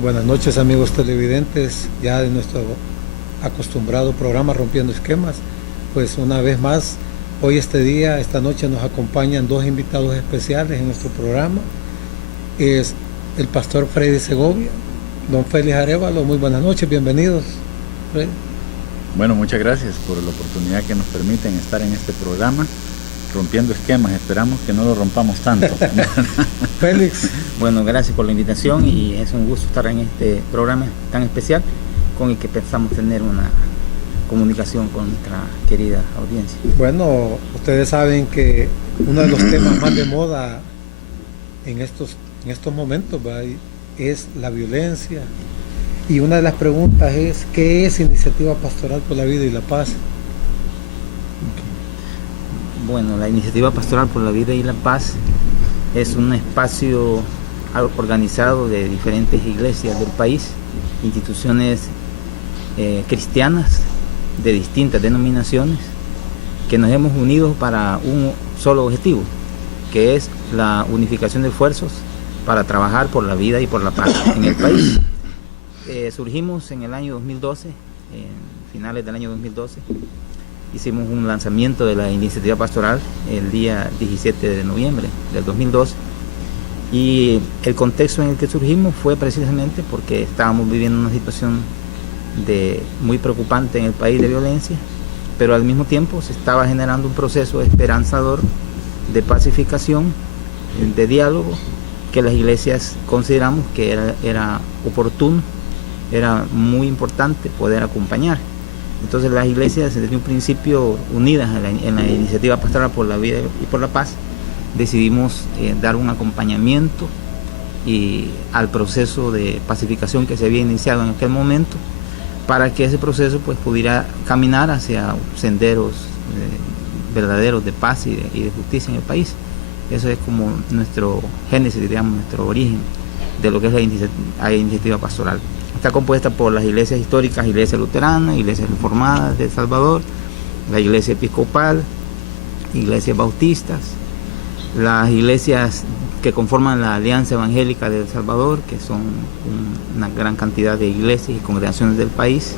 buenas noches, amigos televidentes, ya de nuestro acostumbrado programa Rompiendo Esquemas. Pues una vez más, hoy esta noche nos acompañan dos invitados especiales en nuestro programa. Es el pastor Freddy Segovia, don Félix Arevalo. Muy buenas noches, bienvenidos, Freddy. Bueno, muchas gracias por la oportunidad que nos permiten estar en este programa Rompiendo Esquemas. Esperamos que no lo rompamos tanto. Félix. Bueno, gracias por la invitación y es un gusto estar en este programa tan especial con el que pensamos tener una comunicación con nuestra querida audiencia. Bueno, ustedes saben que uno de los temas más de moda en estos momentos, ¿verdad?, es la violencia. Y una de las preguntas es, ¿qué es Iniciativa Pastoral por la Vida y la Paz? Bueno, la Iniciativa Pastoral por la Vida y la Paz es un espacio organizado de diferentes iglesias del país, instituciones cristianas de distintas denominaciones, que nos hemos unido para un solo objetivo, que es la unificación de esfuerzos para trabajar por la vida y por la paz en el país. Surgimos en el año 2012, en finales del año 2012, hicimos un lanzamiento de la iniciativa pastoral el día 17 de noviembre del 2012 y el contexto en el que surgimos fue precisamente porque estábamos viviendo una situación muy preocupante en el país de violencia, pero al mismo tiempo se estaba generando un proceso esperanzador de pacificación, de diálogo, que las iglesias consideramos que era oportuno, era muy importante poder acompañar. Entonces las iglesias, desde un principio unidas en la Iniciativa Pastoral por la Vida y por la Paz, decidimos dar un acompañamiento al proceso de pacificación que se había iniciado en aquel momento, para que ese proceso pues pudiera caminar hacia senderos verdaderos de paz y de justicia en el país. Eso es como nuestro génesis, digamos, nuestro origen de lo que es la iniciativa pastoral. Está compuesta por las iglesias históricas, iglesias luteranas, iglesias reformadas de El Salvador, la iglesia episcopal, iglesias bautistas, las iglesias que conforman la Alianza Evangélica de El Salvador, que son una gran cantidad de iglesias y congregaciones del país.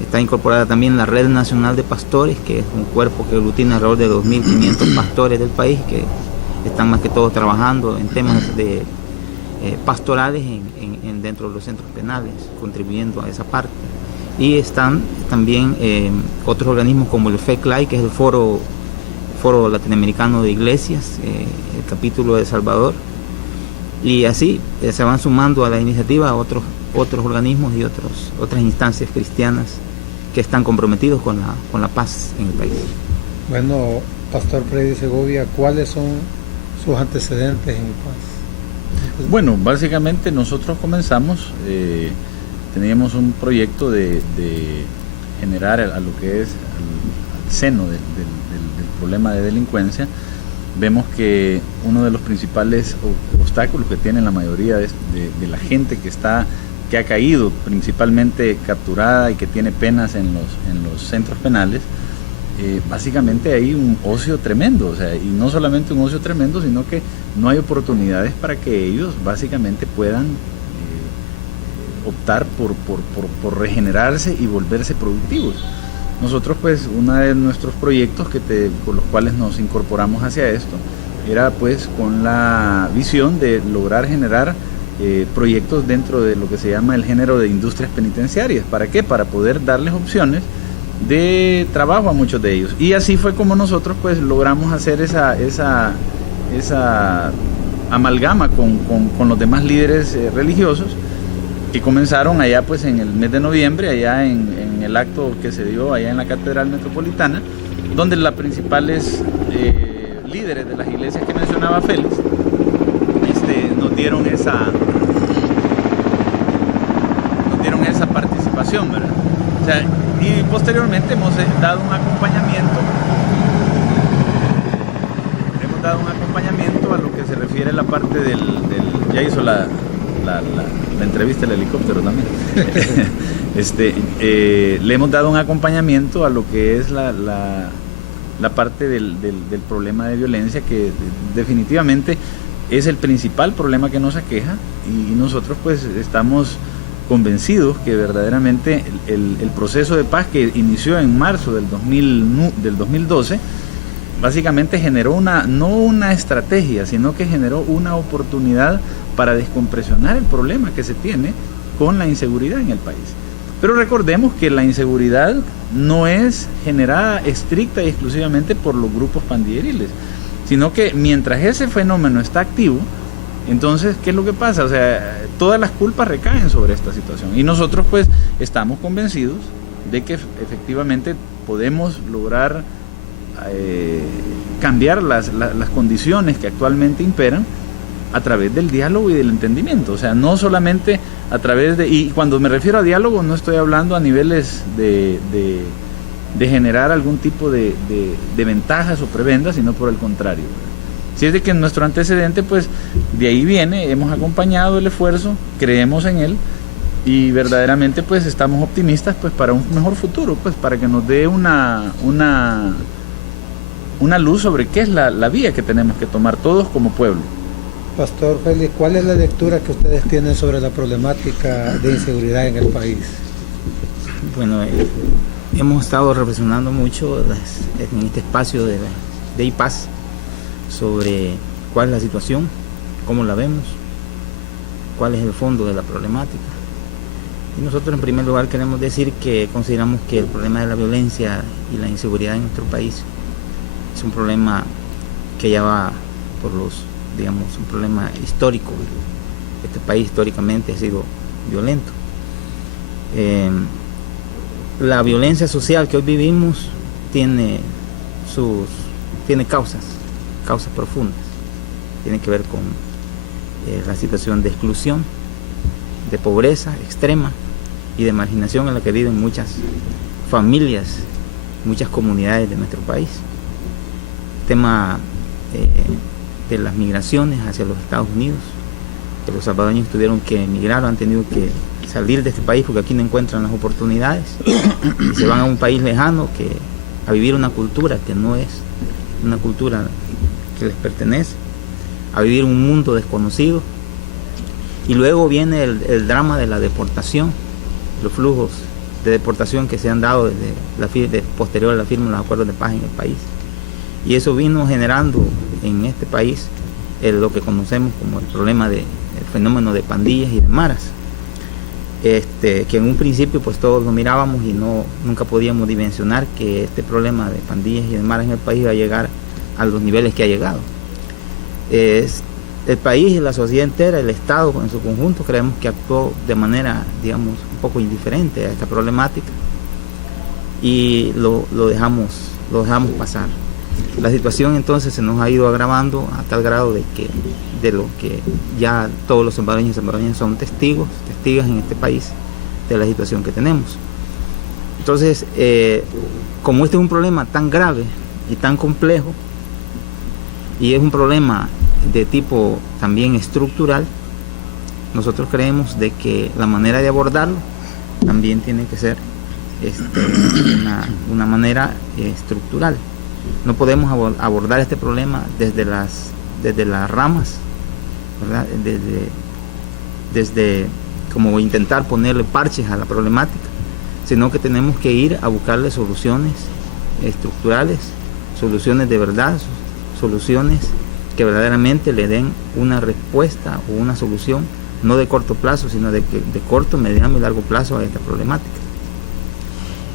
Está incorporada también la Red Nacional de Pastores, que es un cuerpo que aglutina alrededor de 2.500 pastores del país, que están más que todo trabajando en temas pastorales dentro de los centros penales, contribuyendo a esa parte. Y están también otros organismos como el FECLAI, que es el Foro Latinoamericano de Iglesias, el capítulo de El Salvador, y así se van sumando a la iniciativa otros organismos y otras instancias cristianas que están comprometidos con la paz en el país. Bueno, Pastor Freddy Segovia, ¿cuáles son sus antecedentes en paz? Bueno, básicamente nosotros comenzamos, teníamos un proyecto de generar a lo que es al seno del problema de delincuencia. Vemos que uno de los principales obstáculos que tiene la mayoría de la gente que ha caído principalmente capturada y que tiene penas en los centros penales, básicamente hay un ocio tremendo, o sea, y no solamente un ocio tremendo, sino que no hay oportunidades para que ellos básicamente puedan optar por regenerarse y volverse productivos. Nosotros pues uno de nuestros proyectos con los cuales nos incorporamos hacia esto era pues con la visión de lograr generar proyectos dentro de lo que se llama el género de industrias penitenciarias. ¿Para qué? Para poder darles opciones de trabajo a muchos de ellos. Y así fue como nosotros pues logramos hacer esa amalgama con los demás líderes religiosos que comenzaron allá pues en el mes de noviembre, allá en el acto que se dio allá en la Catedral Metropolitana, donde las principales líderes de las iglesias que mencionaba Félix nos dieron esa participación, ¿verdad? O sea, y posteriormente hemos dado un acompañamiento a lo que se refiere a la parte ya hizo la entrevista del helicóptero también. Le hemos dado un acompañamiento a lo que es la parte del problema de violencia, que definitivamente es el principal problema que nos aqueja, y nosotros pues estamos convencidos que verdaderamente el proceso de paz que inició en marzo del 2012 básicamente generó no una estrategia, sino que generó una oportunidad para descompresionar el problema que se tiene con la inseguridad en el país. Pero recordemos que la inseguridad no es generada estricta y exclusivamente por los grupos pandilleriles, sino que mientras ese fenómeno está activo, entonces, ¿qué es lo que pasa? O sea, todas las culpas recaen sobre esta situación. Y nosotros pues estamos convencidos de que efectivamente podemos lograr cambiar las condiciones que actualmente imperan a través del diálogo y del entendimiento. O sea, no solamente a través de... Y cuando me refiero a diálogo no estoy hablando a niveles de generar algún tipo de ventajas o prebendas, sino por el contrario. Si es de que nuestro antecedente, pues de ahí viene, hemos acompañado el esfuerzo, creemos en él y verdaderamente pues estamos optimistas pues para un mejor futuro, pues para que nos dé una luz sobre qué es la vía que tenemos que tomar todos como pueblo. Pastor Félix, ¿cuál es la lectura que ustedes tienen sobre la problemática de inseguridad en el país? Bueno, hemos estado reflexionando mucho en este espacio de IPAS sobre cuál es la situación, cómo la vemos, cuál es el fondo de la problemática. Y nosotros en primer lugar queremos decir que consideramos que el problema de la violencia y la inseguridad en nuestro país es un problema que ya va por un problema histórico. Este país históricamente ha sido violento. La violencia social que hoy vivimos tiene causas profundas. Tiene que ver con la situación de exclusión, de pobreza extrema y de marginación en la que viven muchas familias, muchas comunidades de nuestro país. El tema de las migraciones hacia los Estados Unidos, que los salvadoreños tuvieron que emigrar o han tenido que salir de este país porque aquí no encuentran las oportunidades y se van a un país lejano a vivir una cultura que no es una cultura que les pertenece, a vivir un mundo desconocido. Y luego viene el drama de la deportación, los flujos de deportación que se han dado desde posterior a la firma de los acuerdos de paz en el país. Y eso vino generando en este país lo que conocemos como el problema del fenómeno de pandillas y de maras, que en un principio pues todos lo mirábamos y nunca podíamos dimensionar que este problema de pandillas y de maras en el país iba a llegar a los niveles que ha llegado. El país, la sociedad entera, el Estado en su conjunto, creemos que actuó de manera, digamos, un poco indiferente a esta problemática y lo dejamos pasar. La situación entonces se nos ha ido agravando a tal grado de lo que ya todos los salvadoreños y salvadoreñas son testigas en este país de la situación que tenemos. Entonces, como este es un problema tan grave y tan complejo, y es un problema de tipo también estructural, nosotros creemos de que la manera de abordarlo también tiene que ser una manera estructural. No podemos abordar este problema desde las ramas, ¿verdad? Desde como intentar ponerle parches a la problemática, sino que tenemos que ir a buscarle soluciones estructurales, soluciones de verdad, soluciones que verdaderamente le den una respuesta o una solución, no de corto plazo, sino de corto, mediano y largo plazo a esta problemática.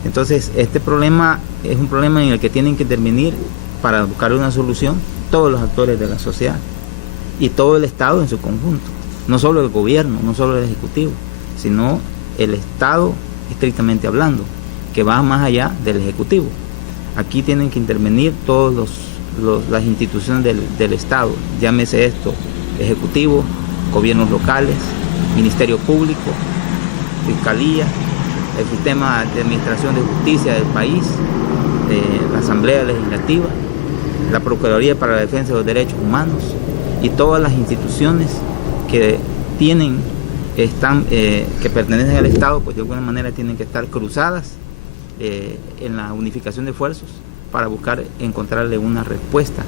Entonces, este problema es un problema en el que tienen que intervenir para buscar una solución todos los actores de la sociedad y todo el Estado en su conjunto, no solo el gobierno, no solo el Ejecutivo, sino el Estado estrictamente hablando, que va más allá del Ejecutivo. Aquí tienen que intervenir todas las instituciones del Estado, llámese esto, Ejecutivo, gobiernos locales, Ministerio Público, Fiscalía, el sistema de administración de justicia del país, la Asamblea Legislativa, la Procuraduría para la Defensa de los Derechos Humanos y todas las instituciones que pertenecen al Estado, pues de alguna manera tienen que estar cruzadas en la unificación de esfuerzos para encontrarle una respuesta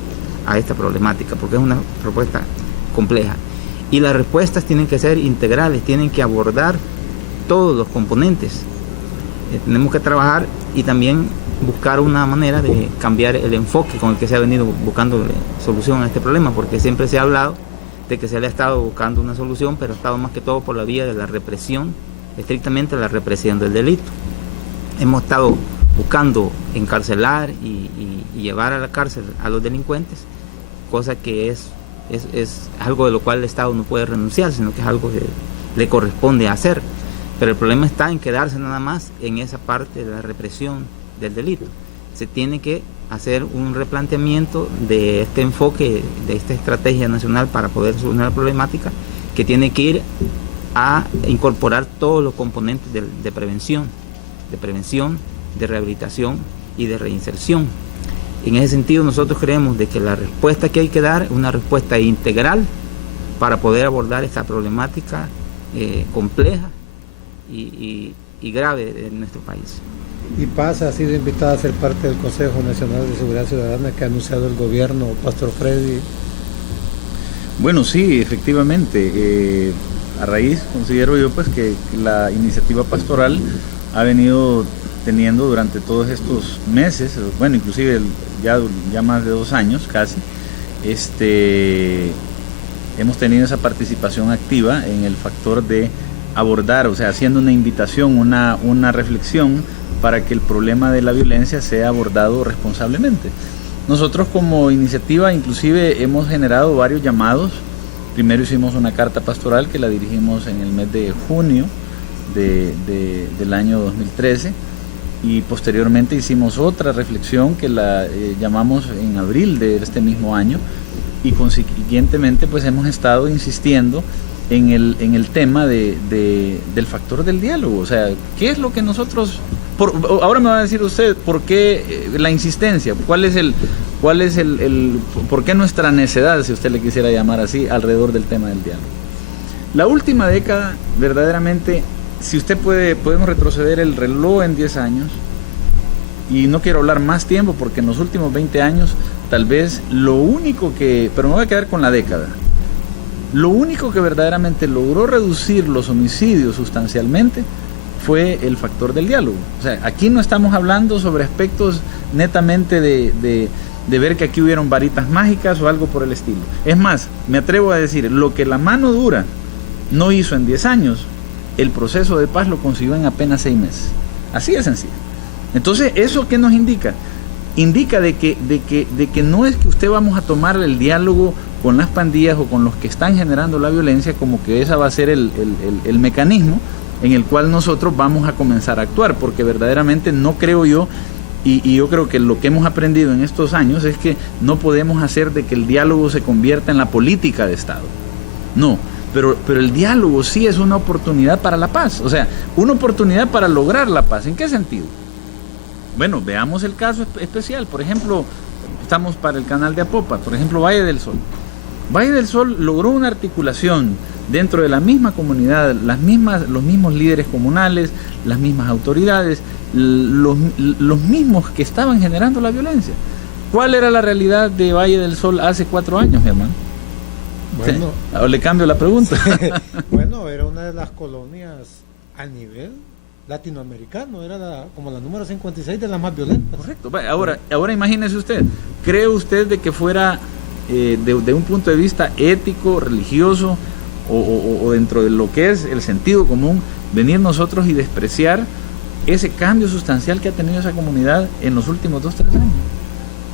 a esta problemática, porque es una respuesta compleja. Y las respuestas tienen que ser integrales, tienen que abordar todos los componentes. Tenemos que trabajar y también buscar una manera de cambiar el enfoque con el que se ha venido buscando solución a este problema, porque siempre se ha hablado de que se le ha estado buscando una solución, pero ha estado más que todo por la vía de la represión, estrictamente la represión del delito. Hemos estado buscando encarcelar y llevar a la cárcel a los delincuentes, cosa que es algo de lo cual el Estado no puede renunciar, sino que es algo que le corresponde hacer. Pero el problema está en quedarse nada más en esa parte de la represión del delito. Se tiene que hacer un replanteamiento de este enfoque, de esta estrategia nacional para poder solucionar la problemática, que tiene que ir a incorporar todos los componentes de prevención, de rehabilitación y de reinserción. En ese sentido, nosotros creemos de que la respuesta que hay que dar es una respuesta integral para poder abordar esta problemática compleja y grave de nuestro país. Y Paz ha sido invitada a ser parte del Consejo Nacional de Seguridad Ciudadana que ha anunciado el gobierno, Pastor Freddy. Bueno, sí, efectivamente. A raíz, considero yo, pues que la iniciativa pastoral ha venido teniendo durante todos estos meses, bueno, inclusive ya más de 2 años casi, hemos tenido esa participación activa en el factor de abordar, o sea, haciendo una invitación, una reflexión para que el problema de la violencia sea abordado responsablemente. Nosotros como iniciativa inclusive hemos generado varios llamados. Primero hicimos una carta pastoral que la dirigimos en el mes de junio del año 2013 y posteriormente hicimos otra reflexión que la llamamos en abril de este mismo año y consiguientemente pues hemos estado insistiendo en el tema del factor del diálogo. O sea, ¿qué es lo que nosotros... ahora me va a decir usted por qué la insistencia, cuál es el por qué nuestra necedad, si usted le quisiera llamar así, alrededor del tema del diálogo. La última década, verdaderamente, si usted podemos retroceder el reloj en 10 años, y no quiero hablar más tiempo porque en los últimos 20 años, tal vez lo único pero me voy a quedar con la década, lo único que verdaderamente logró reducir los homicidios sustancialmente fue el factor del diálogo. O sea, aquí no estamos hablando sobre aspectos netamente de ver que aquí hubieron varitas mágicas o algo por el estilo. Es más, me atrevo a decir, lo que la mano dura no hizo en 10 años, el proceso de paz lo consiguió en apenas 6 meses. Así de sencillo. Entonces, ¿eso qué nos indica? Indica de que no es que usted vamos a tomar el diálogo con las pandillas o con los que están generando la violencia como que esa va a ser el mecanismo en el cual nosotros vamos a comenzar a actuar, porque verdaderamente no creo yo, y yo creo que lo que hemos aprendido en estos años es que no podemos hacer de que el diálogo se convierta en la política de Estado. No, pero el diálogo sí es una oportunidad para la paz, o sea, una oportunidad para lograr la paz. ¿En qué sentido? Bueno, veamos el caso especial. Por ejemplo, estamos para el canal de Apopa, por ejemplo, Valle del Sol. Valle del Sol logró una articulación dentro de la misma comunidad, los mismos líderes comunales, las mismas autoridades, los mismos que estaban generando la violencia. ¿Cuál era la realidad de Valle del Sol hace 4 años, mi hermano? Bueno, sí. Le cambio la pregunta. Bueno, era una de las colonias a nivel latinoamericano, era como la número 56 de las más violentas. Correcto. Ahora imagínese usted, ¿cree usted de que fuera de un punto de vista ético, religioso o dentro de lo que es el sentido común, venir nosotros y despreciar ese cambio sustancial que ha tenido esa comunidad en los últimos 2-3 años?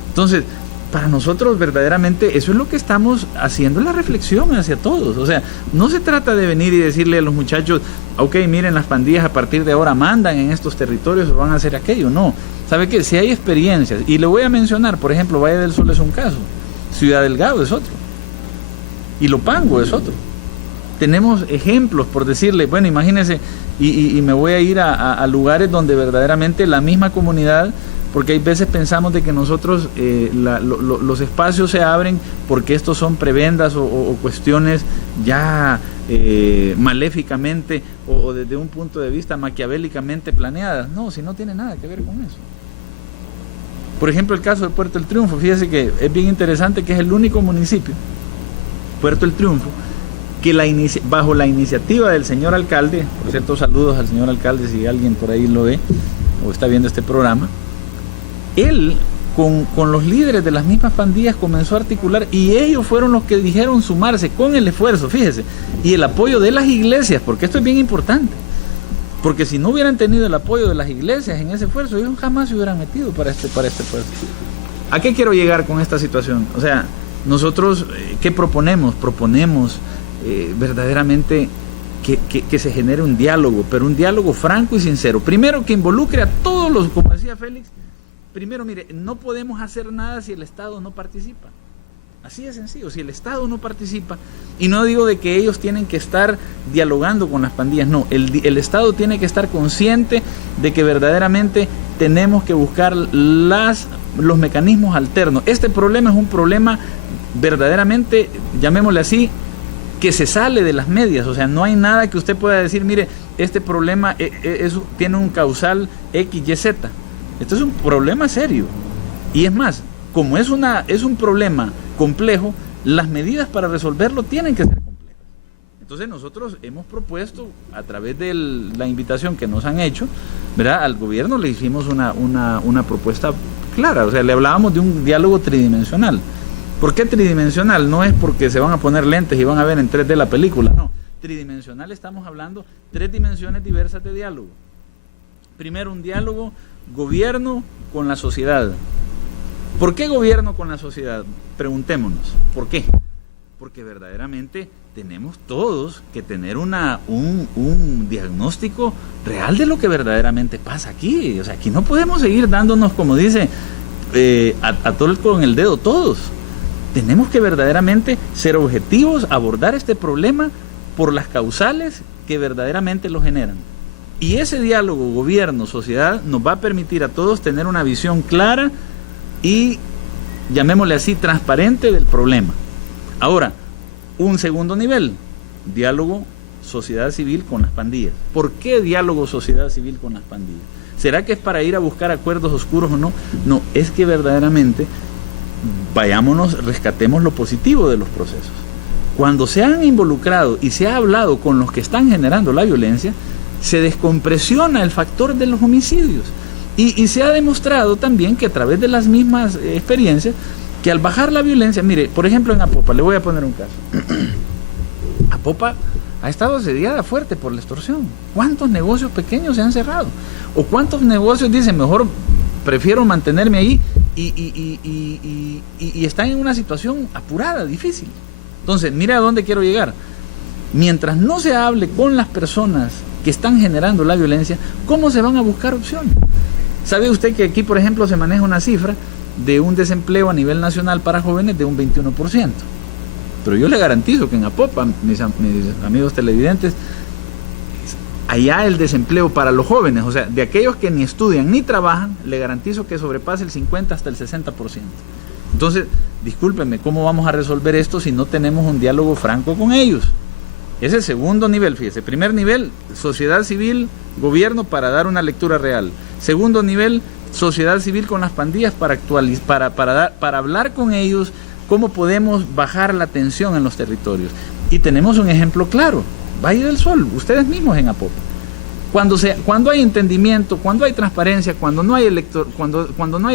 Entonces, para nosotros verdaderamente eso es lo que estamos haciendo, la reflexión hacia todos. O sea, no se trata de venir y decirle a los muchachos, ok, miren, las pandillas a partir de ahora mandan en estos territorios o van a hacer aquello. No, ¿sabe qué? Si hay experiencias, y le voy a mencionar, por ejemplo, Valle del Sol es un caso, Ciudad Delgado es otro, y Lopango es otro. Tenemos ejemplos, por decirle, bueno, imagínense, y me voy a ir a lugares donde verdaderamente la misma comunidad, porque hay veces pensamos de que nosotros los espacios se abren porque estos son prebendas o cuestiones ya maléficamente o desde un punto de vista maquiavélicamente planeadas. No, si no tiene nada que ver con eso. Por ejemplo, el caso de Puerto del Triunfo, fíjese que es bien interesante que es el único municipio Puerto El Triunfo, que bajo la iniciativa del señor alcalde, por cierto, saludos al señor alcalde si alguien por ahí lo ve o está viendo este programa, él con los líderes de las mismas pandillas comenzó a articular, y ellos fueron los que dijeron sumarse con el esfuerzo, fíjese, y el apoyo de las iglesias, porque esto es bien importante, porque si no hubieran tenido el apoyo de las iglesias en ese esfuerzo, ellos jamás se hubieran metido para este esfuerzo. ¿A qué quiero llegar con esta situación? O sea, nosotros, ¿qué proponemos? Proponemos verdaderamente que se genere un diálogo, pero un diálogo franco y sincero. Primero, que involucre a todos los, como decía Félix, primero, mire, no podemos hacer nada si el Estado no participa. Así de sencillo, si el Estado no participa, y no digo de que ellos tienen que estar dialogando con las pandillas, no, el Estado tiene que estar consciente de que verdaderamente tenemos que buscar los mecanismos alternos. Este problema es un problema verdaderamente, llamémosle así, que se sale de las medias, o sea, no hay nada que usted pueda decir, mire, este problema tiene un causal X, Y, Z. Esto es un problema serio, y es más, como es un problema complejo, las medidas para resolverlo tienen que ser complejas. Entonces nosotros hemos propuesto, a través de la invitación que nos han hecho, ¿verdad?, al gobierno le hicimos una propuesta clara, o sea, le hablábamos de un diálogo tridimensional. ¿Por qué tridimensional? No es porque se van a poner lentes y van a ver en 3D la película, no. Tridimensional, estamos hablando 3 dimensiones diversas de diálogo. Primero, un diálogo gobierno con la sociedad. ¿Por qué gobierno con la sociedad? Preguntémonos, ¿por qué? Porque verdaderamente tenemos todos que tener un diagnóstico real de lo que verdaderamente pasa aquí. O sea, aquí no podemos seguir dándonos, como dice, a todo con el dedo todos. Tenemos que verdaderamente ser objetivos, abordar este problema por las causales que verdaderamente lo generan. Y ese diálogo gobierno-sociedad nos va a permitir a todos tener una visión clara y, llamémosle así, transparente del problema. Ahora, un segundo nivel, diálogo sociedad civil con las pandillas. ¿Por qué diálogo sociedad civil con las pandillas? ¿Será que es para ir a buscar acuerdos oscuros o no? No, es que verdaderamente vayámonos, rescatemos lo positivo de los procesos. Cuando se han involucrado y se ha hablado con los que están generando la violencia, se descompresiona el factor de los homicidios. Y se ha demostrado también que a través de las mismas experiencias, que al bajar la violencia, mire, por ejemplo en Apopa, le voy a poner un caso. Apopa ha estado asediada fuerte por la extorsión. ¿Cuántos negocios pequeños se han cerrado? ¿O cuántos negocios dicen, mejor prefiero mantenerme ahí y están en una situación apurada, difícil? Entonces, mira a dónde quiero llegar. Mientras no se hable con las personas que están generando la violencia, ¿cómo se van a buscar opciones? ¿Sabe usted que aquí, por ejemplo, se maneja una cifra de un desempleo a nivel nacional para jóvenes de un 21%? Pero yo le garantizo que en Apopa, mis amigos televidentes, allá el desempleo para los jóvenes, o sea, de aquellos que ni estudian ni trabajan, le garantizo que sobrepasa el 50 hasta el 60%. Entonces, discúlpenme, ¿cómo vamos a resolver esto si no tenemos un diálogo franco con ellos? Es el segundo nivel, fíjese. Primer nivel, sociedad civil, gobierno para dar una lectura real. Segundo nivel, sociedad civil con las pandillas para hablar con ellos cómo podemos bajar la tensión en los territorios. Y tenemos un ejemplo claro, Valle del Sol, ustedes mismos en Apopa. Cuando hay entendimiento, cuando hay transparencia, cuando no hay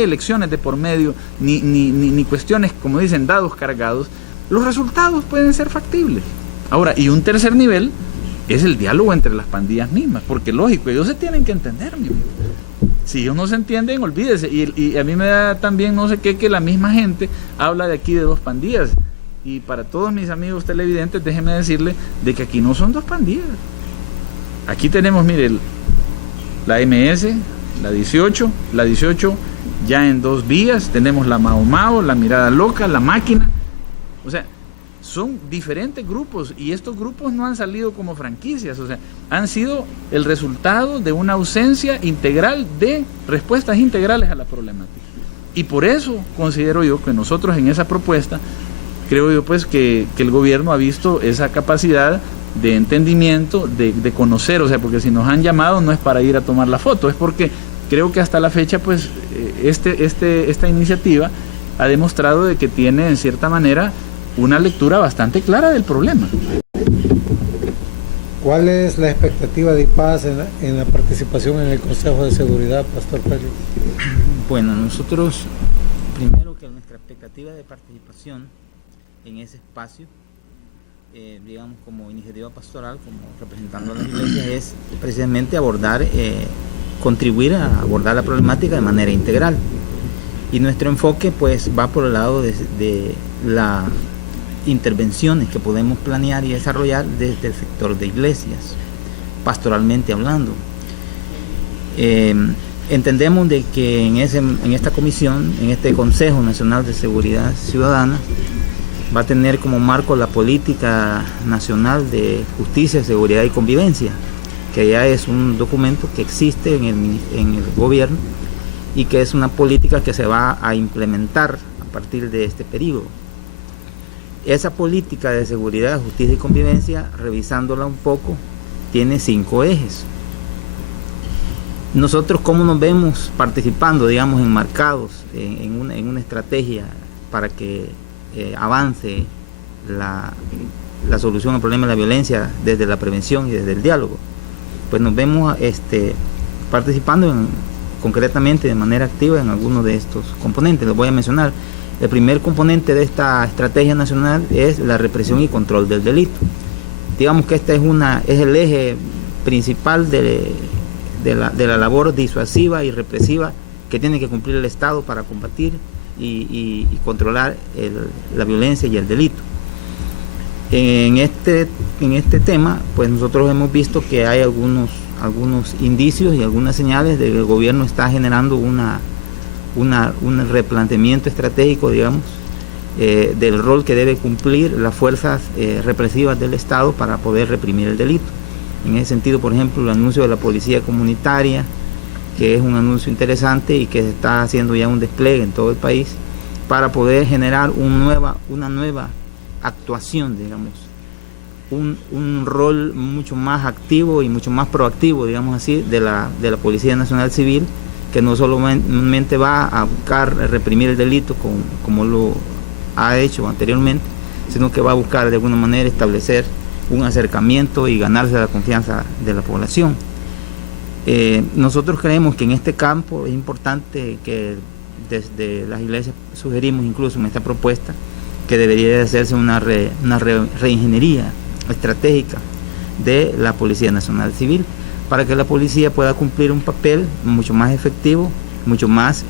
elecciones de por medio, ni cuestiones, como dicen, dados cargados, los resultados pueden ser factibles. Ahora, y un tercer nivel es el diálogo entre las pandillas mismas, porque lógico, ellos se tienen que entender, mi amigo. Si ellos no se entienden, olvídese. Y a mí me da también no sé qué, que la misma gente habla de aquí de dos pandillas. Y para todos mis amigos televidentes, déjenme decirles de que aquí no son dos pandillas. Aquí tenemos, mire, la MS, la 18 ya en 2 vías, tenemos la Mao Mao, la Mirada Loca, la Máquina. O sea, son diferentes grupos y estos grupos no han salido como franquicias, o sea, han sido el resultado de una ausencia integral de respuestas integrales a la problemática. Y por eso considero yo que nosotros en esa propuesta, creo yo pues que el gobierno ha visto esa capacidad de entendimiento, de conocer, o sea, porque si nos han llamado no es para ir a tomar la foto, es porque creo que hasta la fecha pues esta iniciativa ha demostrado de que tiene en cierta manera una lectura bastante clara del problema. ¿Cuál es la expectativa de IPAS en la participación en el Consejo de Seguridad, Pastor Félix? Bueno, nosotros, primero que nuestra expectativa de participación en ese espacio, digamos como iniciativa pastoral, como representando a las iglesias, es precisamente contribuir a abordar la problemática de manera integral. Y nuestro enfoque pues va por el lado de las intervenciones que podemos planear y desarrollar desde el sector de iglesias, pastoralmente hablando. Entendemos de que en esta comisión, en este Consejo Nacional de Seguridad Ciudadana, va a tener como marco la Política Nacional de Justicia, Seguridad y Convivencia, que ya es un documento que existe en el gobierno y que es una política que se va a implementar a partir de este periodo. Esa política de seguridad, justicia y convivencia, revisándola un poco, tiene 5 ejes. Nosotros, ¿cómo nos vemos participando, digamos, enmarcados en una estrategia para que avance la solución al problema de la violencia desde la prevención y desde el diálogo? Pues nos vemos participando concretamente de manera activa en algunos de estos componentes. Los voy a mencionar. El primer componente de esta estrategia nacional es la represión y control del delito. Digamos que este es el eje principal de la labor disuasiva y represiva que tiene que cumplir el Estado para combatir y controlar la violencia y el delito. En este tema, pues nosotros hemos visto que hay algunos indicios y algunas señales de que el gobierno está generando un replanteamiento estratégico, digamos, del rol que debe cumplir las fuerzas represivas del Estado para poder reprimir el delito. En ese sentido, por ejemplo, el anuncio de la policía comunitaria, que es un anuncio interesante y que se está haciendo ya un despliegue en todo el país para poder generar una nueva actuación, digamos, un rol mucho más activo y mucho más proactivo, digamos así, de la Policía Nacional Civil, que no solamente va a buscar reprimir el delito como lo ha hecho anteriormente, sino que va a buscar de alguna manera establecer un acercamiento y ganarse la confianza de la población. Nosotros creemos que en este campo es importante que desde las iglesias sugerimos incluso en esta propuesta que debería de hacerse una reingeniería estratégica de la Policía Nacional Civil para que la policía pueda cumplir un papel mucho más efectivo, mucho más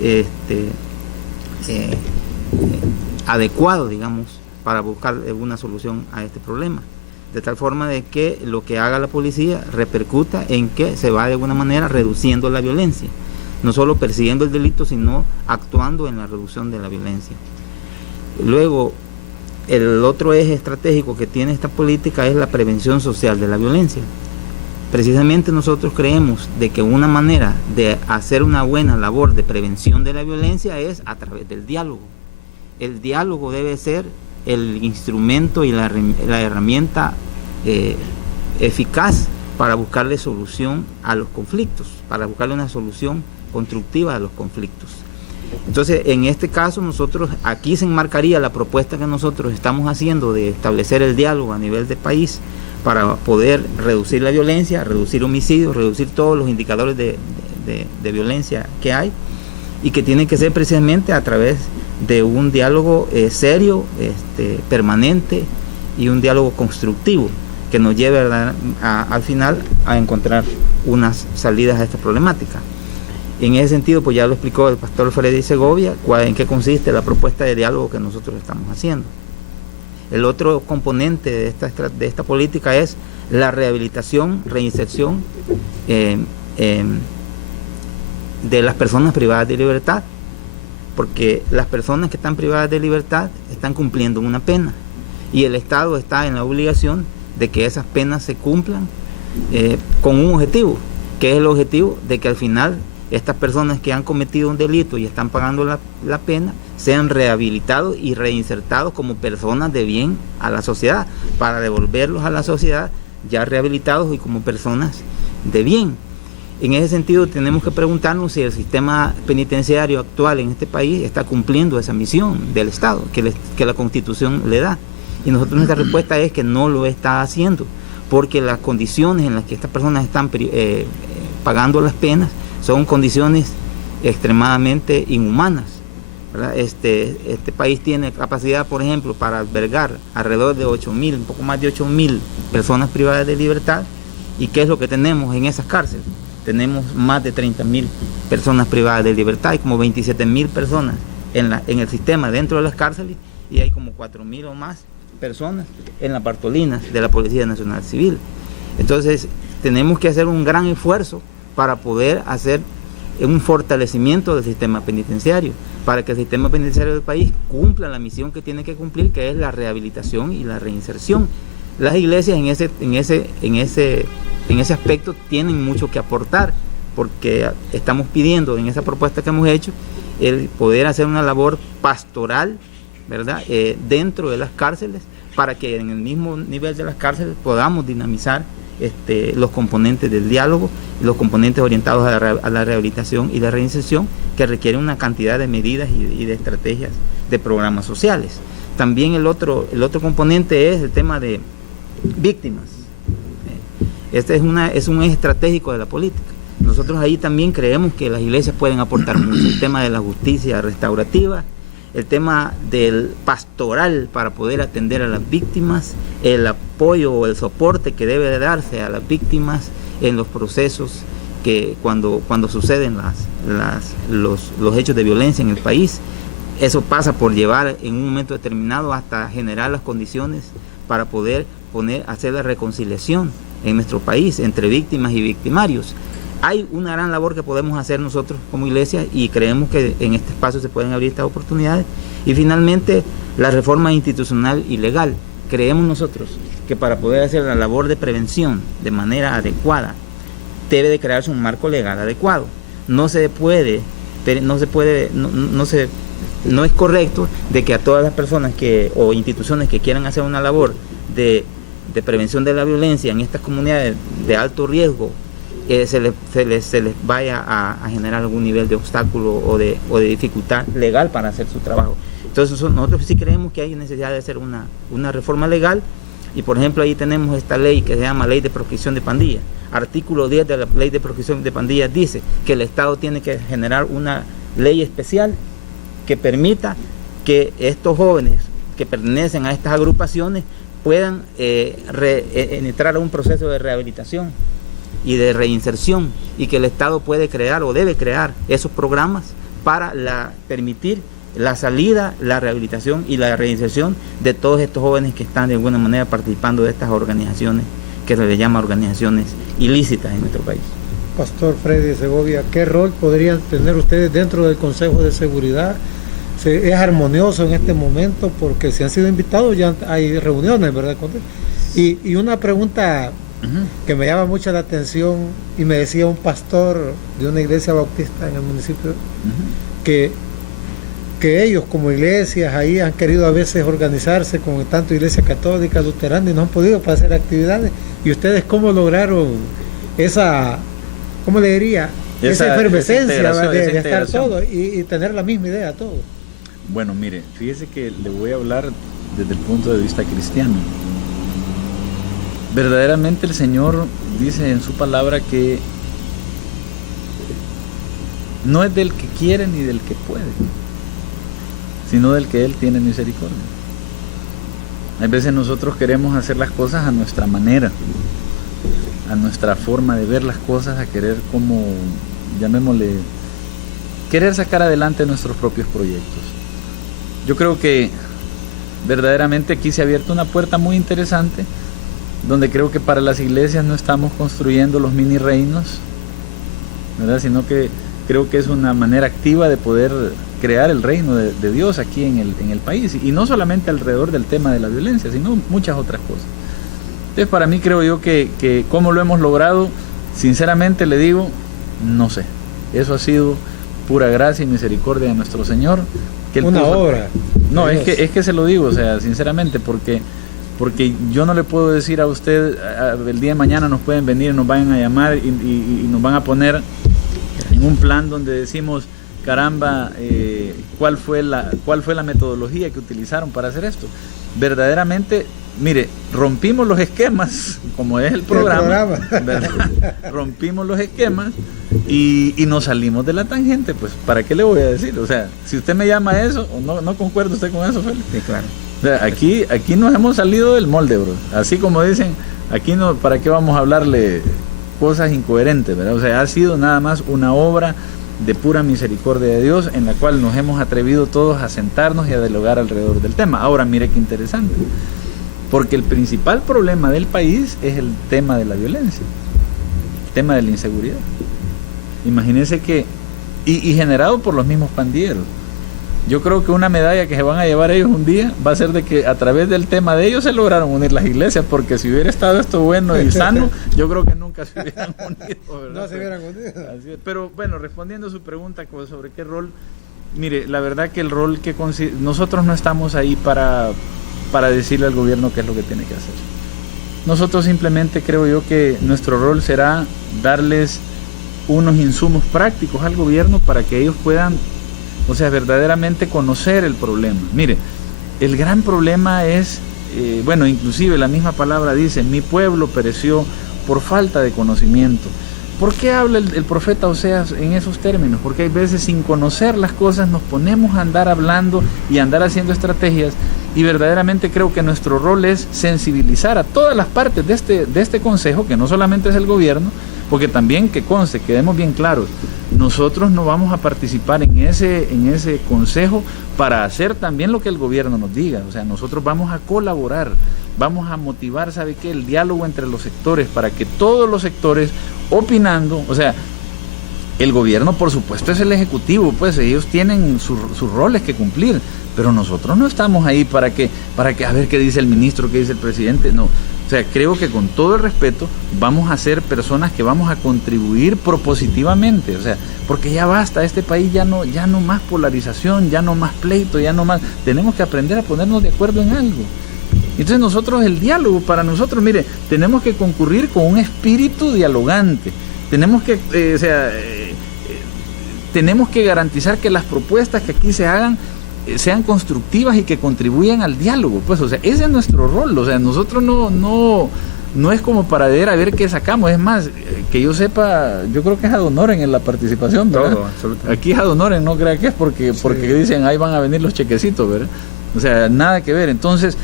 adecuado, digamos, para buscar una solución a este problema. De tal forma de que lo que haga la policía repercuta en que se va de alguna manera reduciendo la violencia, no solo persiguiendo el delito, sino actuando en la reducción de la violencia. Luego, el otro eje estratégico que tiene esta política es la prevención social de la violencia. Precisamente nosotros creemos de que una manera de hacer una buena labor de prevención de la violencia es a través del diálogo. El diálogo debe ser el instrumento y la herramienta eficaz para buscarle solución a los conflictos, para buscarle una solución constructiva a los conflictos. Entonces, en este caso, aquí se enmarcaría la propuesta que nosotros estamos haciendo de establecer el diálogo a nivel de país para poder reducir la violencia, reducir homicidios, reducir todos los indicadores de violencia que hay, y que tiene que ser precisamente a través de un diálogo serio, permanente, y un diálogo constructivo que nos lleve al final a encontrar unas salidas a esta problemática. En ese sentido, pues ya lo explicó el pastor Freddy Segovia, en qué consiste la propuesta de diálogo que nosotros estamos haciendo. El otro componente de esta política es la rehabilitación, reinserción de las personas privadas de libertad, porque las personas que están privadas de libertad están cumpliendo una pena y el Estado está en la obligación de que esas penas se cumplan con un objetivo, que es el objetivo de que al final estas personas que han cometido un delito y están pagando la pena sean rehabilitados y reinsertados como personas de bien a la sociedad, para devolverlos a la sociedad ya rehabilitados y como personas de bien. En ese sentido, tenemos que preguntarnos si el sistema penitenciario actual en este país está cumpliendo esa misión del Estado que la Constitución le da, Y nuestra respuesta es que no lo está haciendo, porque las condiciones en las que estas personas están pagando las penas son condiciones extremadamente inhumanas, ¿verdad? Este país tiene capacidad, por ejemplo, para albergar alrededor de 8.000, un poco más de 8.000 personas privadas de libertad. ¿Y qué es lo que tenemos en esas cárceles? Tenemos más de 30.000 personas privadas de libertad y como 27.000 personas en el sistema dentro de las cárceles, y hay como 4.000 o más personas en las Bartolinas de la Policía Nacional Civil. Entonces tenemos que hacer un gran esfuerzo para poder hacer un fortalecimiento del sistema penitenciario, para que el sistema penitenciario del país cumpla la misión que tiene que cumplir, que es la rehabilitación y la reinserción. Las iglesias en ese aspecto tienen mucho que aportar, porque estamos pidiendo en esa propuesta que hemos hecho el poder hacer una labor pastoral, ¿verdad? Dentro de las cárceles, para que en el mismo nivel de las cárceles podamos dinamizar los componentes del diálogo, los componentes orientados a la rehabilitación y la reinserción, que requieren una cantidad de medidas y de estrategias de programas sociales. También el otro componente es el tema de víctimas. Este es un eje estratégico de la política. Nosotros ahí también creemos que las iglesias pueden aportar mucho. El tema de la justicia restaurativa, el tema del pastoral para poder atender a las víctimas, el apoyo o el soporte que debe de darse a las víctimas en los procesos que cuando suceden los hechos de violencia en el país. Eso pasa por llevar en un momento determinado hasta generar las condiciones para poder hacer la reconciliación en nuestro país entre víctimas y victimarios. Hay una gran labor que podemos hacer nosotros como iglesia y creemos que en este espacio se pueden abrir estas oportunidades. Y finalmente, la reforma institucional y legal. Creemos nosotros que para poder hacer la labor de prevención de manera adecuada, debe de crearse un marco legal adecuado. No es correcto de que a todas las personas o instituciones que quieran hacer una labor de prevención de la violencia en estas comunidades de alto riesgo, se les vaya a generar algún nivel de obstáculo o de dificultad legal para hacer su trabajo. Entonces nosotros sí creemos que hay necesidad de hacer una reforma legal, y por ejemplo ahí tenemos esta ley que se llama Ley de Proscripción de Pandillas. Artículo 10 de la Ley de Proscripción de Pandillas dice que el Estado tiene que generar una ley especial que permita que estos jóvenes que pertenecen a estas agrupaciones puedan entrar a un proceso de rehabilitación y de reinserción, y que el Estado puede crear o debe crear esos programas para permitir la salida, la rehabilitación y la reinserción de todos estos jóvenes que están de alguna manera participando de estas organizaciones que se les llama organizaciones ilícitas en nuestro país. Pastor Freddy Segovia, ¿qué rol podrían tener ustedes dentro del Consejo de Seguridad? Es armonioso en este momento porque si han sido invitados ya hay reuniones, ¿verdad? Y una pregunta que me llama mucho la atención, y me decía un pastor de una iglesia bautista en el municipio, que ellos como iglesias ahí han querido a veces organizarse con tanto iglesia católica, luterana, y no han podido para hacer actividades. ¿Y ustedes cómo lograron esa, cómo le diría, esa efervescencia de estar todos y tener la misma idea todos? Bueno, mire, fíjese que le voy a hablar desde el punto de vista cristiano. Verdaderamente el Señor dice en su palabra que no es del que quiere ni del que puede, sino del que Él tiene misericordia. Hay veces nosotros queremos hacer las cosas a nuestra manera, a nuestra forma de ver las cosas, a querer como, llamémosle, querer sacar adelante nuestros propios proyectos. Yo creo que verdaderamente aquí se ha abierto una puerta muy interesante, donde creo que para las iglesias no estamos construyendo los mini reinos, ¿verdad? Sino que creo que es una manera activa de poder crear el reino de Dios aquí en el país, y no solamente alrededor del tema de la violencia, sino muchas otras cosas. Entonces, para mí creo yo que cómo lo hemos logrado, sinceramente le digo, no sé. Eso ha sido pura gracia y misericordia de nuestro Señor. Que una obra. No, es que se lo digo, o sea, sinceramente, porque yo no le puedo decir a usted, el día de mañana nos pueden venir y nos vayan a llamar y nos van a poner en un plan donde decimos, caramba, ¿cuál fue la metodología que utilizaron para hacer esto? verdaderamente, mire, rompimos los esquemas, como es el programa. ¿Verdad? Rompimos los esquemas y nos salimos de la tangente, pues, ¿para qué le voy a decir? O sea, si usted me llama a eso, o no concuerda usted con eso, Félix. Sí, claro. O sea, aquí nos hemos salido del molde, bro. Así como dicen, aquí no, ¿para qué vamos a hablarle cosas incoherentes, verdad? O sea, ha sido nada más una obra de pura misericordia de Dios en la cual nos hemos atrevido todos a sentarnos y a dialogar alrededor del tema. Ahora, mire qué interesante, porque el principal problema del país es el tema de la violencia, el tema de la inseguridad. Imagínense que, y generado por los mismos pandilleros. Yo creo que una medalla que se van a llevar ellos un día va a ser de que a través del tema de ellos se lograron unir las iglesias, porque si hubiera estado esto bueno y sano, yo creo que nunca se hubieran unido, ¿verdad? No se hubieran unido. Así es. Pero bueno, respondiendo a su pregunta sobre qué rol, mire, la verdad que el rol que nosotros no estamos ahí para decirle al gobierno qué es lo que tiene que hacer. Nosotros simplemente creo yo que nuestro rol será darles unos insumos prácticos al gobierno para que ellos puedan, o sea, verdaderamente conocer el problema. Mire, el gran problema es, bueno, inclusive la misma palabra dice, mi pueblo pereció por falta de conocimiento. ¿Por qué habla el profeta Oseas en esos términos? Porque hay veces sin conocer las cosas nos ponemos a andar hablando y andar haciendo estrategias, y verdaderamente creo que nuestro rol es sensibilizar a todas las partes de este consejo, que no solamente es el gobierno, porque también que conste, quedemos bien claros, nosotros no vamos a participar en ese consejo para hacer también lo que el gobierno nos diga. O sea, nosotros vamos a colaborar, vamos a motivar, ¿sabe qué? El diálogo entre los sectores, para que todos los sectores opinando, o sea, el gobierno por supuesto es el ejecutivo, pues ellos tienen sus roles que cumplir, pero nosotros no estamos ahí para que a ver qué dice el ministro, qué dice el presidente, no. O sea, creo que con todo el respeto vamos a ser personas que vamos a contribuir propositivamente, o sea, porque ya basta, este país ya no más polarización, ya no más pleito, ya no más, tenemos que aprender a ponernos de acuerdo en algo. Entonces nosotros, el diálogo para nosotros, mire, tenemos que concurrir con un espíritu dialogante, tenemos que, tenemos que garantizar que las propuestas que aquí se hagan sean constructivas y que contribuyan al diálogo, pues, o sea, ese es nuestro rol. O sea, nosotros no es como para ver qué sacamos. Es más, que yo sepa, yo creo que es ad honorem en la participación, ¿verdad? Todo, absolutamente. Aquí es ad honorem, no crea que es porque dicen ahí van a venir los chequecitos, ¿verdad? O sea, nada que ver. Entonces,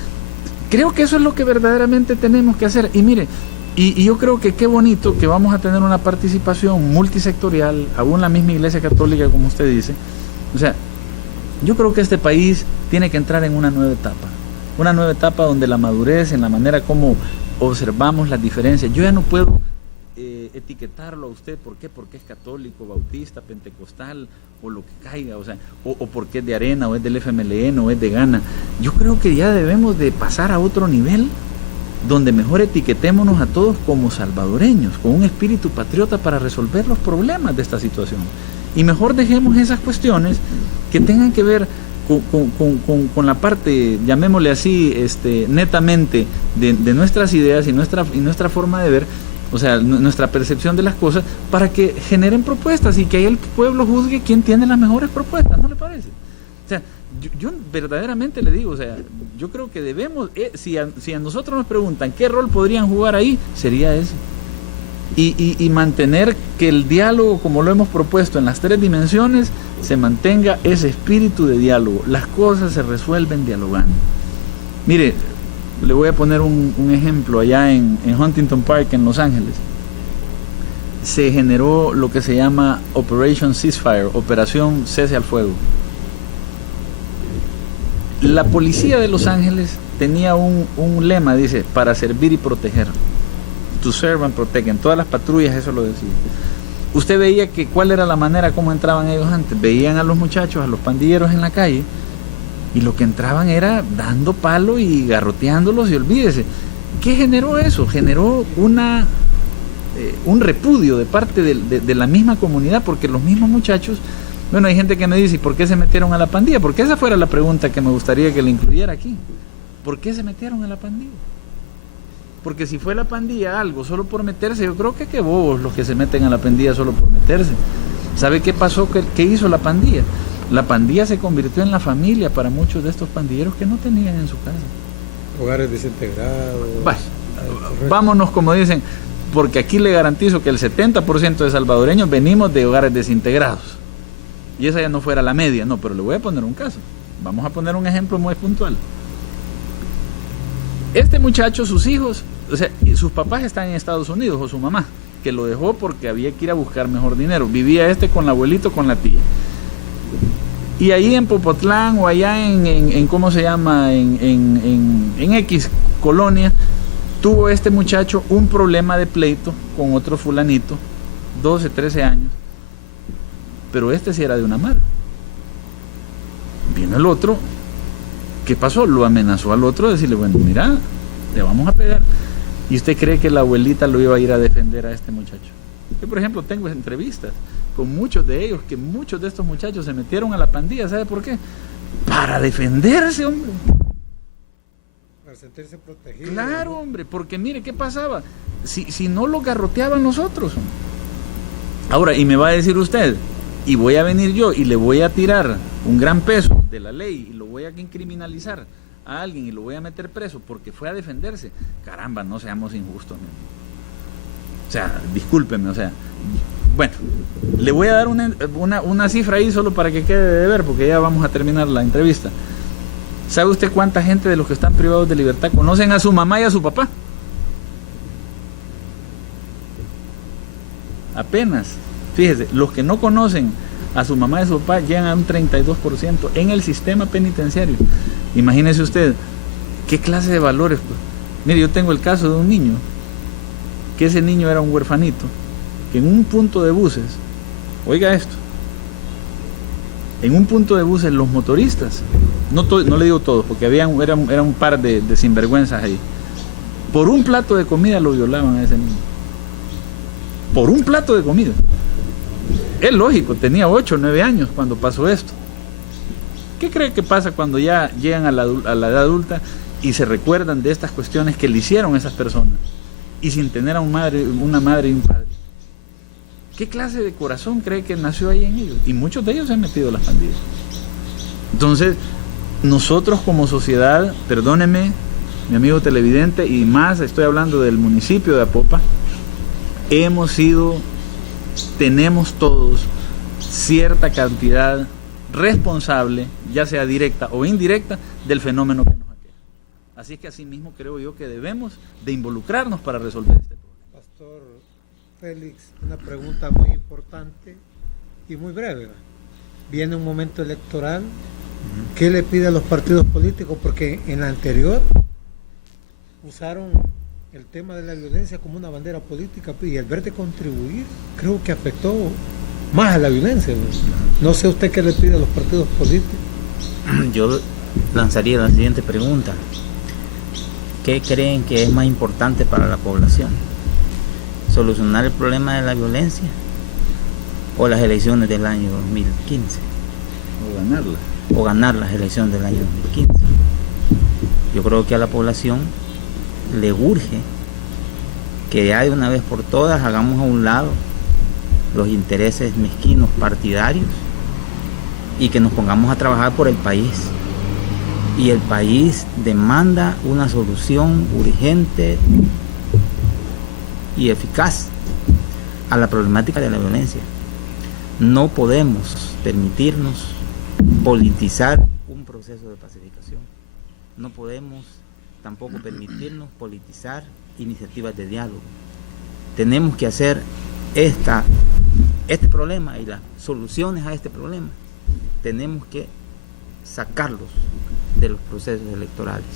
creo que eso es lo que verdaderamente tenemos que hacer. Y mire, y yo creo que qué bonito que vamos a tener una participación multisectorial, aún la misma Iglesia Católica, como usted dice. O sea, yo creo que este país tiene que entrar en una nueva etapa donde la madurez, en la manera como observamos las diferencias. Yo ya no puedo etiquetarlo a usted, ¿por qué? Porque es católico, bautista, pentecostal, o lo que caiga, o sea, o porque es de Arena, o es del FMLN, o es de Gana. Yo creo que ya debemos de pasar a otro nivel, donde mejor etiquetémonos a todos como salvadoreños, con un espíritu patriota para resolver los problemas de esta situación. Y mejor dejemos esas cuestiones que tengan que ver con la parte, llamémosle así, netamente de nuestras ideas y nuestra forma de ver, o sea, nuestra percepción de las cosas, para que generen propuestas y que ahí el pueblo juzgue quién tiene las mejores propuestas, ¿no le parece? O sea, yo verdaderamente le digo, o sea, yo creo que debemos, si a nosotros nos preguntan qué rol podrían jugar ahí, sería ese. Y mantener que el diálogo, como lo hemos propuesto en las 3 dimensiones, se mantenga ese espíritu de diálogo. Las cosas se resuelven dialogando. Mire, le voy a poner un ejemplo. Allá en Huntington Park, en Los Ángeles, se generó lo que se llama Operation Ceasefire, Operación Cese al Fuego. La policía de Los Ángeles tenía un lema, dice, para servir y proteger. To serve and protect. En todas las patrullas eso lo decía. Usted veía que cuál era la manera como entraban ellos antes. Veían a los muchachos, a los pandilleros en la calle, y lo que entraban era dando palo y garroteándolos, y olvídese. ¿Qué generó eso? Generó un repudio de parte de la misma comunidad, porque los mismos muchachos, bueno, hay gente que me dice, ¿y por qué se metieron a la pandilla? Porque esa fuera la pregunta que me gustaría que le incluyera aquí. ¿Por qué se metieron a la pandilla? Porque si fue la pandilla algo solo por meterse, yo creo que qué bobos los que se meten a la pandilla solo por meterse. ¿Sabe qué pasó? ¿Qué hizo la pandilla? La pandilla se convirtió en la familia para muchos de estos pandilleros que no tenían en su casa. Hogares desintegrados. Vámonos, como dicen, porque aquí le garantizo que el 70% de salvadoreños venimos de hogares desintegrados. Y esa ya no fuera la media, no, pero le voy a poner un caso. Vamos a poner un ejemplo muy puntual. Este muchacho, sus hijos, o sea, sus papás están en Estados Unidos, o su mamá, que lo dejó porque había que ir a buscar mejor dinero. Vivía con el abuelito, con la tía. Y ahí en Popotlán, o allá en ¿cómo se llama? En X colonia, tuvo este muchacho un problema de pleito con otro fulanito, 12, 13 años. Pero este sí era de una madre. Vino el otro, ¿qué pasó? Lo amenazó al otro, decirle, bueno, mira, te vamos a pegar. ¿Y usted cree que la abuelita lo iba a ir a defender a este muchacho? Yo, por ejemplo, tengo entrevistas con muchos de ellos, que muchos de estos muchachos se metieron a la pandilla. ¿Sabe por qué? Para defenderse, hombre. Para sentirse protegido. Claro, hombre, porque mire, ¿qué pasaba? Si no lo garroteaban nosotros. Hombre. Ahora, y me va a decir usted, y voy a venir yo y le voy a tirar un gran peso de la ley y lo voy a criminalizar a alguien y lo voy a meter preso porque fue a defenderse. Caramba, no seamos injustos. ¿No? O sea, discúlpeme, o sea, bueno, le voy a dar una cifra ahí solo para que quede de ver, porque ya vamos a terminar la entrevista. ¿Sabe usted cuánta gente de los que están privados de libertad conocen a su mamá y a su papá? Apenas. Fíjese, los que no conocen a su mamá y a su papá llegan a un 32% en el sistema penitenciario. Imagínese usted, ¿qué clase de valores? Pues? Mire, yo tengo el caso de un niño, que ese niño era un huerfanito, que en un punto de buses, oiga esto, en un punto de buses los motoristas, no le digo todos, porque era un par de sinvergüenzas ahí, por un plato de comida lo violaban a ese niño. Por un plato de comida. Es lógico, tenía 8 o 9 años cuando pasó esto. ¿Qué cree que pasa cuando ya llegan a la edad adulta y se recuerdan de estas cuestiones que le hicieron a esas personas? Y sin tener a una madre y un padre. ¿Qué clase de corazón cree que nació ahí en ellos? Y muchos de ellos se han metido a las pandillas. Entonces, nosotros como sociedad, perdóneme, mi amigo televidente, y más estoy hablando del municipio de Apopa, tenemos todos cierta cantidad responsable, ya sea directa o indirecta, del fenómeno que nos aqueja. Así que así mismo creo yo que debemos de involucrarnos para resolver este problema. Pastor Félix, una pregunta muy importante y muy breve. Viene un momento electoral, ¿qué le pide a los partidos políticos? Porque en la anterior usaron el tema de la violencia como una bandera política, y el ver de contribuir creo que afectó más a la violencia. No sé usted qué le pide a los partidos políticos. Yo lanzaría la siguiente pregunta: ¿qué creen que es más importante para la población? ¿Solucionar el problema de la violencia o las elecciones del año 2015? O ganar las elecciones del año 2015. Yo creo que a la población le urge que ya de una vez por todas hagamos a un lado los intereses mezquinos partidarios y que nos pongamos a trabajar por el país. Y el país demanda una solución urgente y eficaz a la problemática de la violencia. No podemos permitirnos politizar un proceso de pacificación. No podemos tampoco permitirnos politizar iniciativas de diálogo. Tenemos que hacer este problema y las soluciones a este problema, tenemos que sacarlos de los procesos electorales.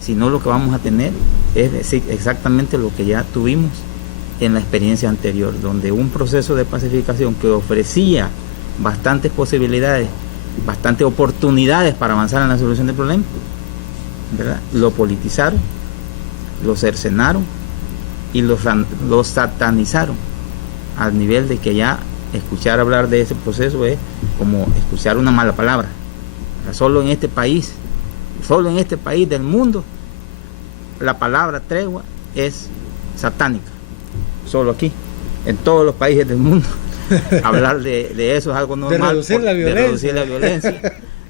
Si no, lo que vamos a tener es exactamente lo que ya tuvimos en la experiencia anterior, donde un proceso de pacificación que ofrecía bastantes posibilidades, bastantes oportunidades para avanzar en la solución del problema, ¿verdad?, lo politizaron, lo cercenaron y lo satanizaron al nivel de que ya escuchar hablar de ese proceso es como escuchar una mala palabra. O sea, solo en este país del mundo, la palabra tregua es satánica. Solo aquí, en todos los países del mundo, hablar de eso es algo normal. De reducir la violencia.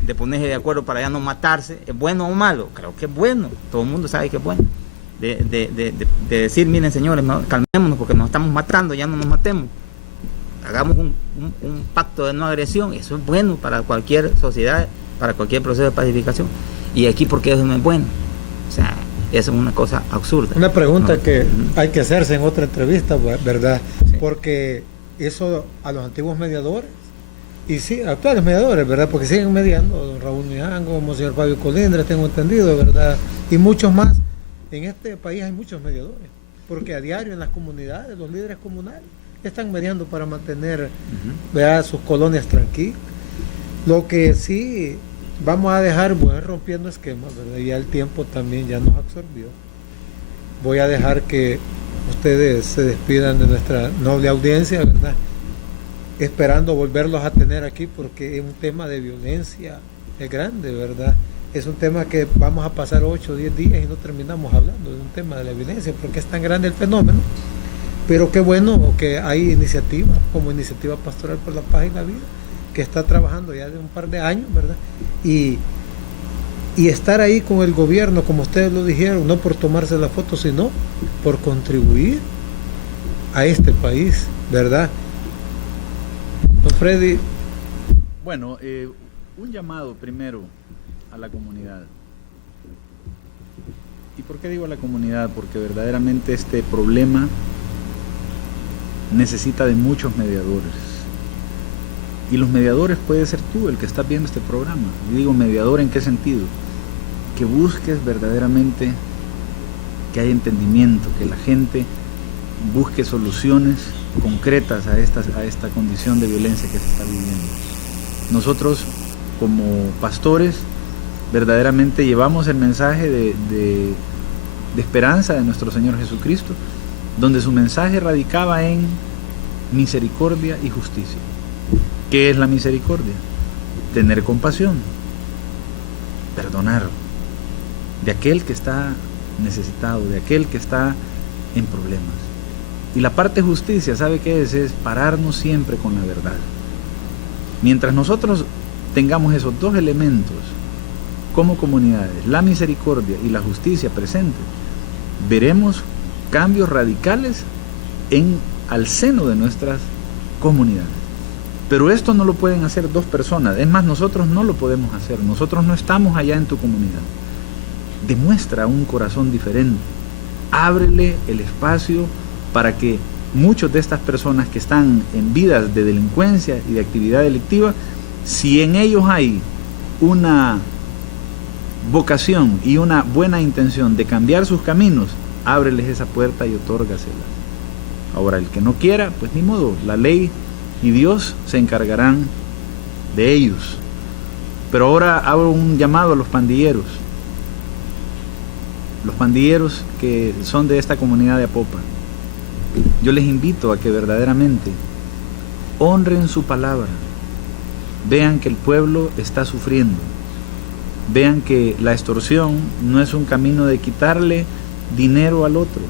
de ponerse de acuerdo para ya no matarse, ¿es bueno o malo? Creo que es bueno, todo el mundo sabe que es bueno. De decir, miren señores, calmémonos porque nos estamos matando, ya no nos matemos. Hagamos un pacto de no agresión, eso es bueno para cualquier sociedad, para cualquier proceso de pacificación. Y aquí, ¿por qué eso no es bueno? O sea, eso es una cosa absurda. Una pregunta ¿no? que hay que hacerse en otra entrevista, ¿verdad? Sí. Porque eso a los antiguos mediadores, y sí, actuales mediadores, ¿verdad? Porque siguen mediando, don Raúl Mijango, Monseñor Fabio Colindres, tengo entendido, ¿verdad? Y muchos más. En este país hay muchos mediadores, porque a diario en las comunidades, los líderes comunales están mediando para mantener, ¿verdad?, sus colonias tranquilas. Lo que sí vamos a dejar, voy a ir rompiendo esquemas, ¿verdad? Ya el tiempo también ya nos absorbió. Voy a dejar que ustedes se despidan de nuestra noble audiencia, ¿verdad? Esperando volverlos a tener aquí porque es un tema de violencia, es grande, ¿verdad? Es un tema que vamos a pasar 8 o 10 días y no terminamos hablando de un tema de la violencia porque es tan grande el fenómeno. Pero qué bueno que hay iniciativas como Iniciativa Pastoral por la Paz y la Vida, que está trabajando ya de un par de años, ¿verdad? Y estar ahí con el gobierno, como ustedes lo dijeron, no por tomarse la foto, sino por contribuir a este país, ¿verdad? Don Freddy. Bueno, un llamado primero a la comunidad. ¿Y por qué digo a la comunidad? Porque verdaderamente este problema necesita de muchos mediadores. Y los mediadores puede ser tú, el que estás viendo este programa. Y digo mediador, ¿en qué sentido? Que busques verdaderamente que haya entendimiento, que la gente busque soluciones concretas a esta condición de violencia que se está viviendo. Nosotros, como pastores, verdaderamente llevamos el mensaje de esperanza de nuestro Señor Jesucristo, donde su mensaje radicaba en misericordia y justicia. ¿Qué es la misericordia? Tener compasión, perdonar de aquel que está necesitado, de aquel que está en problemas. Y la parte justicia, ¿sabe qué es? Es pararnos siempre con la verdad. Mientras nosotros tengamos esos dos elementos como comunidades, la misericordia y la justicia presentes, veremos cambios radicales al seno de nuestras comunidades. Pero esto no lo pueden hacer dos personas, es más, nosotros no lo podemos hacer, nosotros no estamos allá en tu comunidad. Demuestra un corazón diferente, ábrele el espacio para que muchas de estas personas que están en vidas de delincuencia y de actividad delictiva, si en ellos hay una vocación y una buena intención de cambiar sus caminos, ábreles esa puerta y otórgasela. Ahora, el que no quiera, pues ni modo, la ley y Dios se encargarán de ellos. Pero ahora hago un llamado a los pandilleros que son de esta comunidad de Apopan. Yo les invito a que verdaderamente honren su palabra, vean que el pueblo está sufriendo, vean que la extorsión no es un camino de quitarle dinero al otro.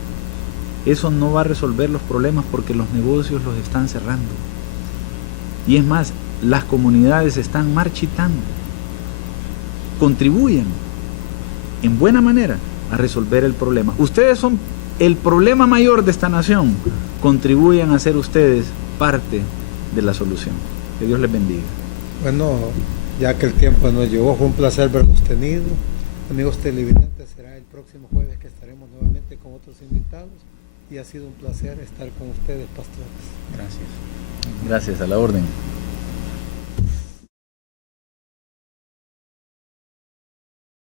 Eso no va a resolver los problemas porque los negocios los están cerrando. Y es más, las comunidades están marchitando. Contribuyan en buena manera a resolver el problema. Ustedes son el problema mayor de esta nación. Contribuyan a ser ustedes parte de la solución. Que Dios les bendiga. Bueno, ya que el tiempo nos llegó, fue un placer verlos tenido. Amigos televidentes, será el próximo jueves que estaremos nuevamente con otros invitados. Y ha sido un placer estar con ustedes, pastores. Gracias. Gracias, a la orden.